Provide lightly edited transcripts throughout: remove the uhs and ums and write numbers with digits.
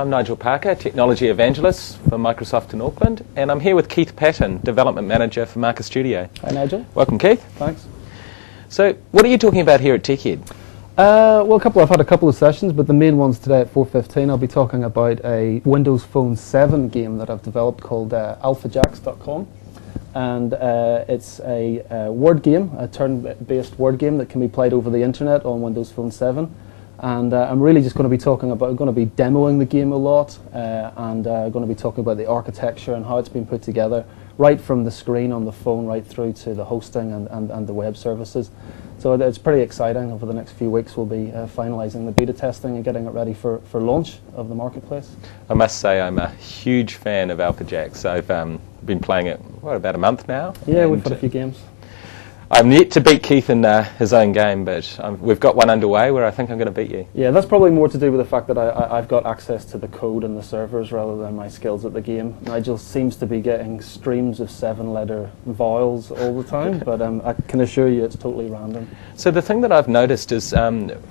I'm Nigel Parker, Technology Evangelist for Microsoft in Auckland, and I'm here with Keith Patton, Development Manager for Marcus Studio. Hi Nigel. Welcome, Keith. Thanks. So, what are you talking about here at TechEd? Well, I've had a couple of sessions, but the main ones today at 4:15, I'll be talking about a Windows Phone 7 game that I've developed called alphajax.com. And it's a word game, a turn-based word game that can be played over the internet on Windows Phone 7. And I'm really just going to be demoing the game a lot, and going to be talking about the architecture and how it's been put together, right from the screen on the phone right through to the hosting and the web services. So it's pretty exciting. Over the next few weeks we'll be finalising the beta testing and getting it ready for launch of the marketplace. I must say I'm a huge fan of AlphaJax. I've been playing it, about a month now? Yeah, we've had a few games. I'm yet to beat Keith in his own game, but we've got one underway where I think I'm going to beat you. Yeah, that's probably more to do with the fact that I've got access to the code and the servers rather than my skills at the game. Nigel seems to be getting streams of 7-letter vowels all the time, but I can assure you it's totally random. So the thing that I've noticed is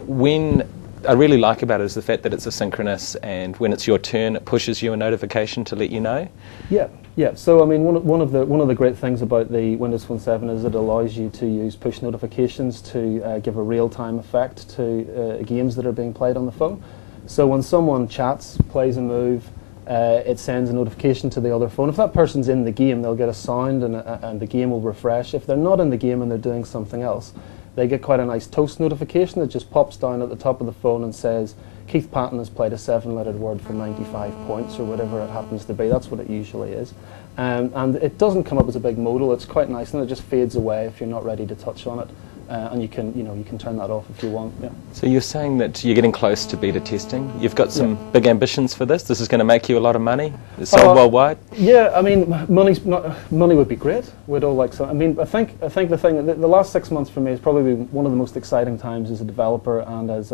when I really like about it is the fact that it's asynchronous, and when it's your turn, it pushes you a notification to let you know. Yeah. So I mean, one of the great things about the Windows Phone 7 is it allows you to use push notifications to give a real-time effect to games that are being played on the phone. So when someone chats, plays a move, it sends a notification to the other phone. If that person's in the game, they'll get a sound and the game will refresh. If they're not in the game and they're doing something else, they get quite a nice toast notification that just pops down at the top of the phone and says, Keith Patton has played a 7-lettered word for 95 points, or whatever it happens to be. That's what it usually is. And it doesn't come up as a big modal. It's quite nice, and it just fades away if you're not ready to touch on it. And you can turn that off if you want. Yeah. So you're saying that you're getting close to beta testing. You've got some big ambitions for this. This is going to make you a lot of money. It's sold worldwide. Yeah, I mean, money would be great. We'd all like some. I mean, I think the thing, the last 6 months for me has probably been one of the most exciting times as a developer and as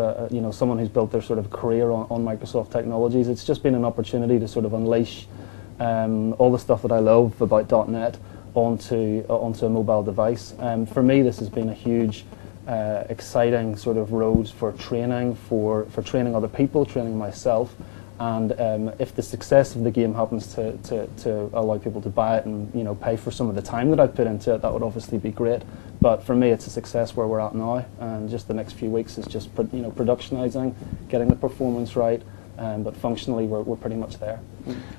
someone who's built their sort of career on Microsoft technologies. It's just been an opportunity to sort of unleash all the stuff that I love about .NET onto a mobile device. For me, this has been a huge, exciting sort of road for training, for training other people, training myself. And if the success of the game happens to allow people to buy it and pay for some of the time that I've put into it, that would obviously be great. But for me, it's a success where we're at now, and just the next few weeks is just productionizing, getting the performance right. But functionally, we're pretty much there.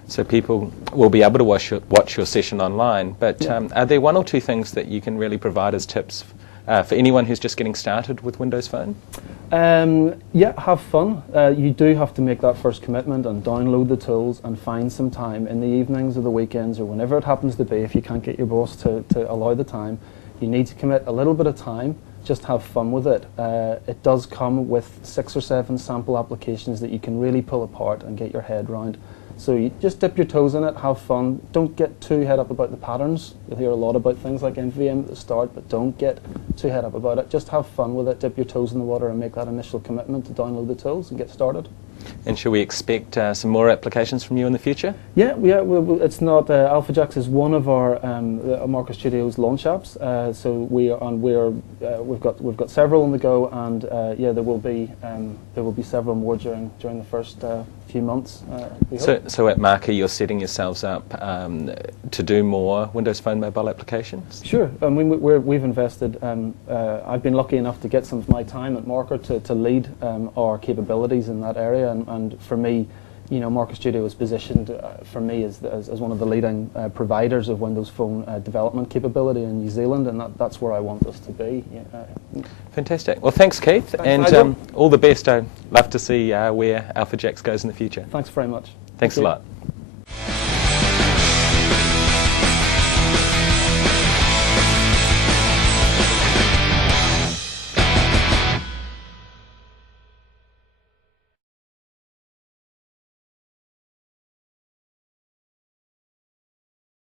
So people will be able to watch your session online, but are there one or two things that you can really provide as tips for anyone who's just getting started with Windows Phone? Yeah, have fun. You do have to make that first commitment and download the tools and find some time in the evenings or the weekends or whenever it happens to be. If you can't get your boss to allow the time, you need to commit a little bit of time. Just have fun with it. It does come with 6 or 7 sample applications that you can really pull apart and get your head around. So you just dip your toes in it, have fun. Don't get too head up about the patterns. You'll hear a lot about things like NVM at the start, but don't get too head up about it. Just have fun with it, dip your toes in the water and make that initial commitment to download the tools and get started. And shall we expect some more applications from you in the future? Yeah. It's not AlphaJax is one of our Marcus Studio's launch apps. So we've got several on the go, and there will be several more during the first few months. So at Marker, you're setting yourselves up to do more Windows Phone mobile applications? Sure. I mean, we've invested. I've been lucky enough to get some of my time at Marker to lead our capabilities in that area. And for me, Marcus Studio is positioned for me as one of the leading providers of Windows Phone development capability in New Zealand, and that's where I want us to be. Fantastic. Well, thanks, Keith, and all the best. I'd love to see where AlphaJax goes in the future. Thanks very much. Thanks a lot.